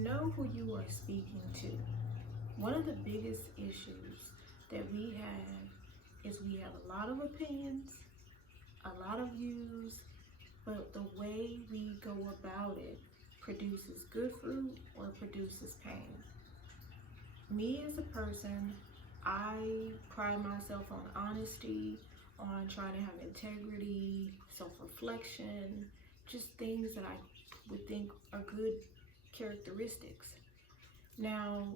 Know who you are speaking to. One of the biggest issues that we have is we have a lot of opinions, a lot of views, but the way we go about it produces good fruit or produces pain. Me as a person, I pride myself on honesty, on trying to have integrity, self-reflection, just things that I would think are good characteristics. Now,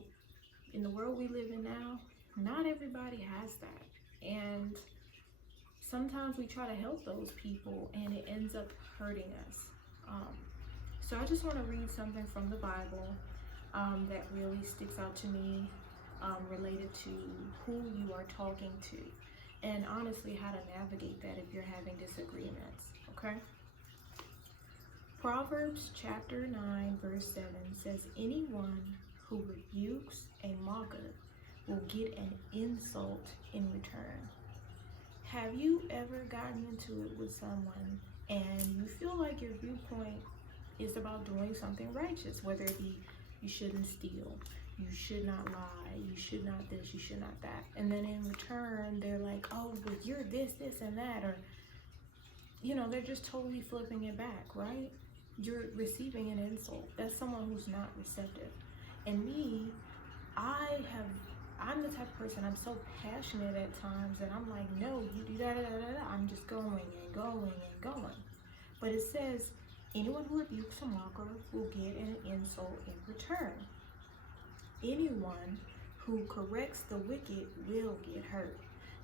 in the world we live in now, not everybody has that. And sometimes we try to help those people and it ends up hurting us. So I just want to read something from the Bible that really sticks out to me related to who you are talking to and honestly how to navigate that if you're having disagreements, okay? Proverbs chapter 9 verse 7 says, anyone who rebukes a mocker will get an insult in return. Have you ever gotten into it with someone and you feel like your viewpoint is about doing something righteous, whether it be you shouldn't steal, you should not lie, you should not this, you should not that, and then in return they're like, oh, but you're this, this, and that, or they're just totally flipping it back, right? You're receiving an insult. That's someone who's not receptive. And me, I'm the type of person, I'm so passionate at times that I'm like, no, you do that, I'm just going and going and going. But it says, anyone who rebukes a mocker will get an insult in return. Anyone who corrects the wicked will get hurt.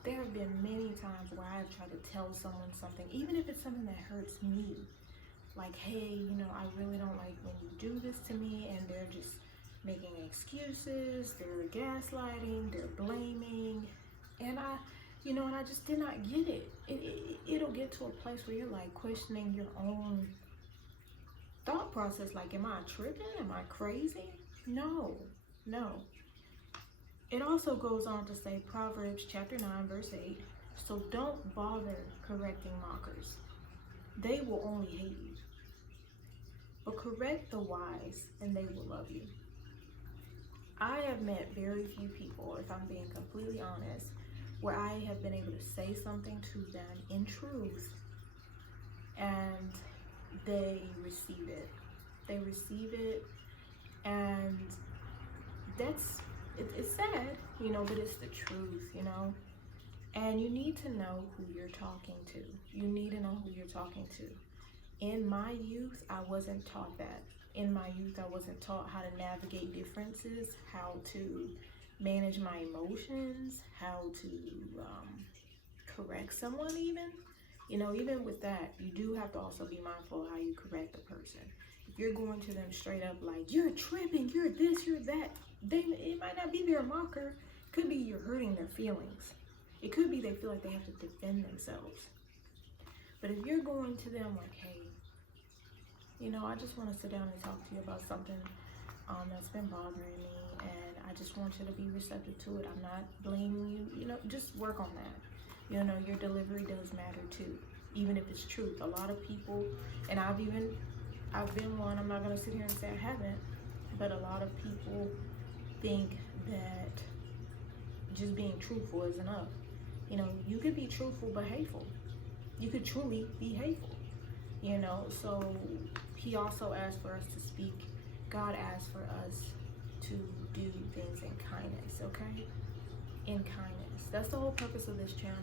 There have been many times where I've tried to tell someone something, even if it's something that hurts me. Like, hey, I really don't like when you do this to me, and they're just making excuses, they're gaslighting, they're blaming, and I just did not get it. It'll get to a place where you're like questioning your own thought process, like, am I tripping? Am I crazy? No. It also goes on to say, Proverbs chapter 9 verse 8, so don't bother correcting mockers. They will only hate you. But correct the wise and they will love you. I have met very few people, if I'm being completely honest, where I have been able to say something to them in truth and they receive it. They receive it, and it's sad, but it's the truth, and you need to know who you're talking to. You need to know who you're talking to. In my youth, I wasn't taught that. In my youth, I wasn't taught how to navigate differences, how to manage my emotions, how to correct someone even. Even with that, you do have to also be mindful of how you correct the person. If you're going to them straight up like, you're tripping, you're this, you're that, it might not be their mocker. It could be you're hurting their feelings. It could be they feel like they have to defend themselves. But if you're going to them like, hey, I just want to sit down and talk to you about something that's been bothering me, and I just want you to be receptive to it. I'm not blaming you. Just work on that. Your delivery does matter too, even if it's truth. A lot of people, and I've been one, I'm not going to sit here and say I haven't, but a lot of people think that just being truthful is enough. You could be truthful but hateful. You could truly be hateful. So he also asked for us to speak. God asked for us to do things in kindness, okay? In kindness. That's the whole purpose of this channel.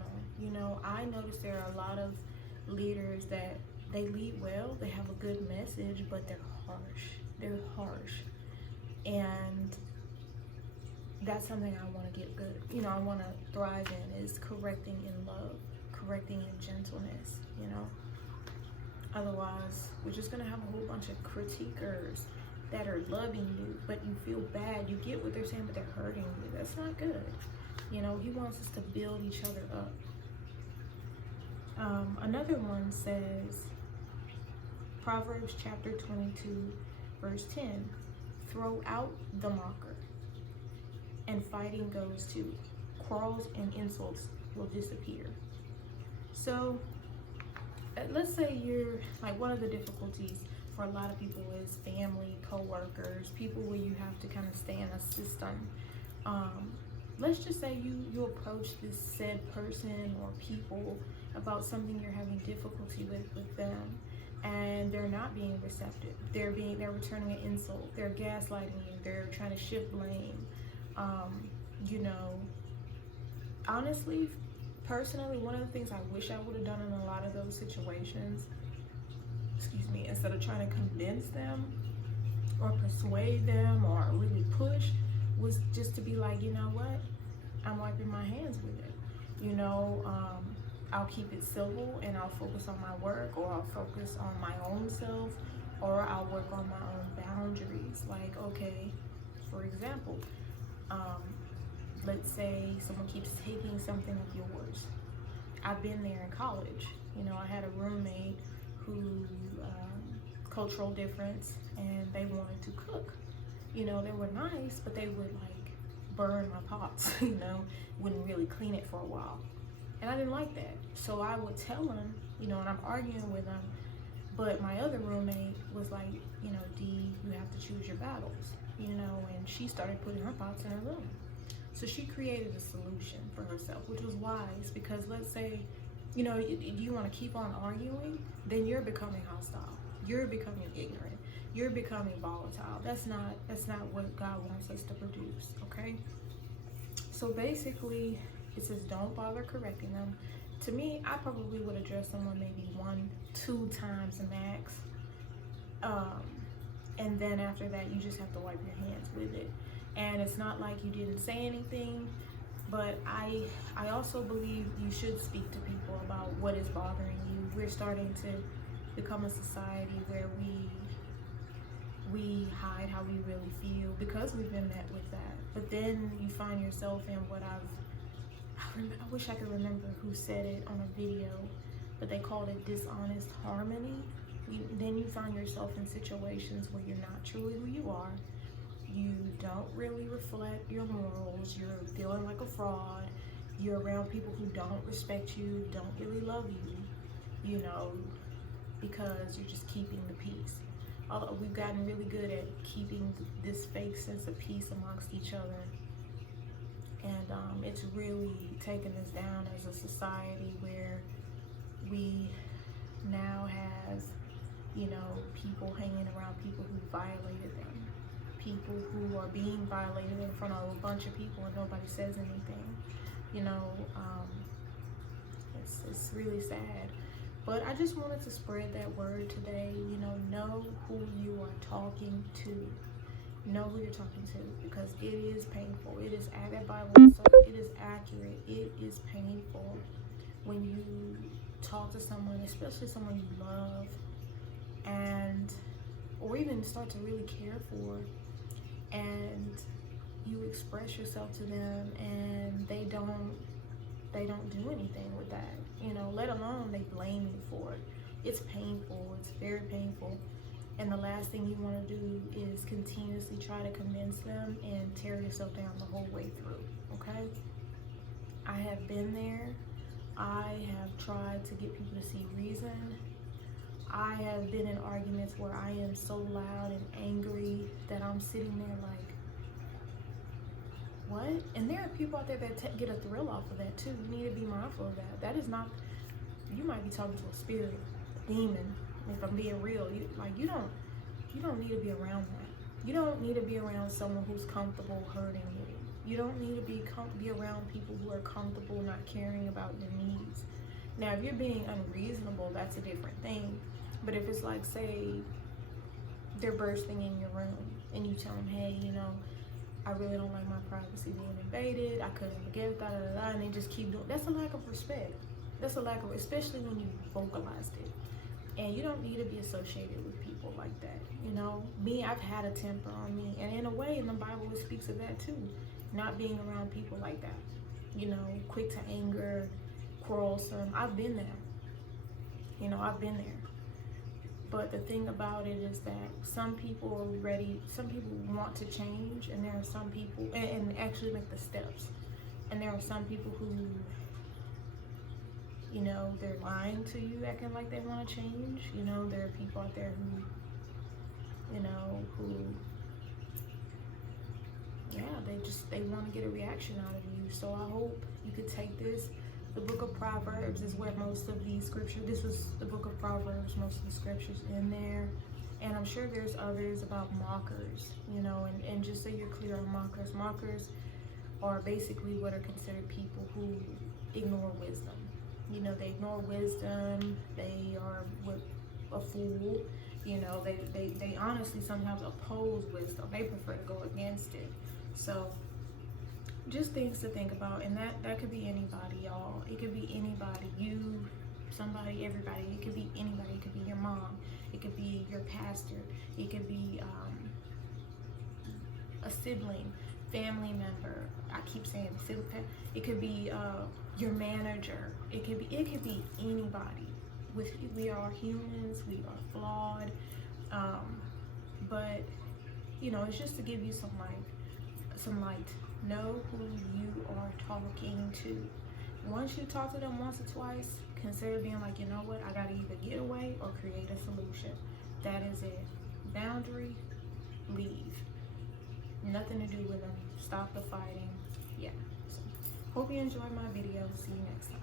I noticed there are a lot of leaders that they lead well, they have a good message, but they're harsh. And that's something I want to get good. I want to thrive in, is correcting in love, correcting in gentleness, Otherwise, we're just going to have a whole bunch of critiquers that are loving you, but you feel bad. You get what they're saying, but they're hurting you. That's not good. He wants us to build each other up. Another one says, Proverbs chapter 22, verse 10, throw out the mocker, and fighting goes too. Quarrels and insults will disappear. So let's say you're like, one of the difficulties for a lot of people is family, co-workers, managers, people where you have to kind of stay in a system. Let's just say you approach this said person or people about something you're having difficulty with them, and they're not being receptive. They're returning an insult. They're gaslighting you. They're trying to shift blame. You know, honestly, personally, one of the things I wish I would have done in a lot of those situations, excuse me, instead of trying to convince them or persuade them or really push, was just to be like, you know what, I'm wiping my hands with it. You know, I'll keep it civil and I'll focus on my work, or I'll focus on my own self, or I'll work on my own boundaries. Like, okay, for example, let's say someone keeps taking something of yours. I've been there in college. You know, I had a roommate who, cultural difference, and they wanted to cook. You know, they were nice, but they would like burn my pots, you know, wouldn't really clean it for a while. And I didn't like that. So I would tell them, you know, and I'm arguing with them, but my other roommate was like, you know, D, you have to choose your battles, you know, and she started putting her pots in her room. So she created a solution for herself, which was wise, because let's say, you know, you want to keep on arguing, then you're becoming hostile. You're becoming ignorant. You're becoming volatile. That's not what God wants us to produce, okay? So basically, it says don't bother correcting them. To me, I probably would address someone maybe 1-2 times max. And then after that, you just have to wipe your hands with it. And it's not like you didn't say anything, but I also believe you should speak to people about what is bothering you. We're starting to become a society where we hide how we really feel because we've been met with that. But then you find yourself in what I wish I could remember who said it on a video, but they called it dishonest harmony. Then you find yourself in situations where you're not truly who you are. You don't really reflect your morals. You're feeling like a fraud. You're around people who don't respect you, don't really love you, you know, because you're just keeping the peace. Although we've gotten really good at keeping this fake sense of peace amongst each other. And it's really taken us down as a society where we now have, you know, people hanging around people who violated them. People who are being violated in front of a bunch of people and nobody says anything. You know, it's really sad. But I just wanted to spread that word today. You know who you are talking to. Know who you're talking to, because it is painful. It is that Bible. It is accurate. It is painful when you talk to someone, especially someone you love, and or even start to really care for, and you express yourself to them, and they don't do anything with that. You know, let alone they blame you for it. It's painful. It's very painful. And the last thing you want to do is continuously try to convince them and tear yourself down the whole way through, okay? I have been there. I have tried to get people to see reason. I have been in arguments where I am so loud and angry that I'm sitting there like, what? And there are people out there that get a thrill off of that too. You need to be mindful of that. That is not, you might be talking to a spirit, a demon. If I'm being real, you don't need to be around that. You don't need to be around someone who's comfortable hurting you. You don't need to be around people who are comfortable not caring about your needs. Now, if you're being unreasonable, that's a different thing. But if it's like, say, they're bursting in your room and you tell them, hey, you know, I really don't like my privacy being invaded. I couldn't forgive, and they just keep doing. That's a lack of respect. That's a lack of, especially when you vocalized it. And you don't need to be associated with people like that. You know, I've had a temper on me. And in a way, in the Bible, it speaks of that too. Not being around people like that. You know, quick to anger, quarrelsome. I've been there. You know, I've been there. But the thing about it is that some people are ready, some people want to change, and there are some people, and actually make the steps. And there are some people who, you know, they're lying to you, acting like they want to change. You know, there are people out there who, you know, who they want to get a reaction out of you. So I hope you could take this. The book of Proverbs is where most of these scriptures, this was the book of Proverbs, most of the scriptures in there. And I'm sure there's others about mockers, you know, and just so you're clear on mockers. Mockers are basically what are considered people who ignore wisdom. You know, they ignore wisdom. They are a fool. You know, they honestly sometimes oppose wisdom. They prefer to go against it. So just things to think about. And that could be anybody, y'all. It could be anybody. You, somebody, everybody. It could be anybody. It could be your mom. It could be your pastor. It could be a sibling, family member. I keep saying sibling. It could be your manager. It could be anybody. We are humans. We are flawed. But you know, it's just to give you some light. Know who you are talking to. Once you talk to them once or twice, consider being like, you know what, I gotta either get away or create a solution. That is it. Boundary, leave. Nothing to do with them. Stop the fighting. Yeah. So, hope you enjoyed my video. See you next time.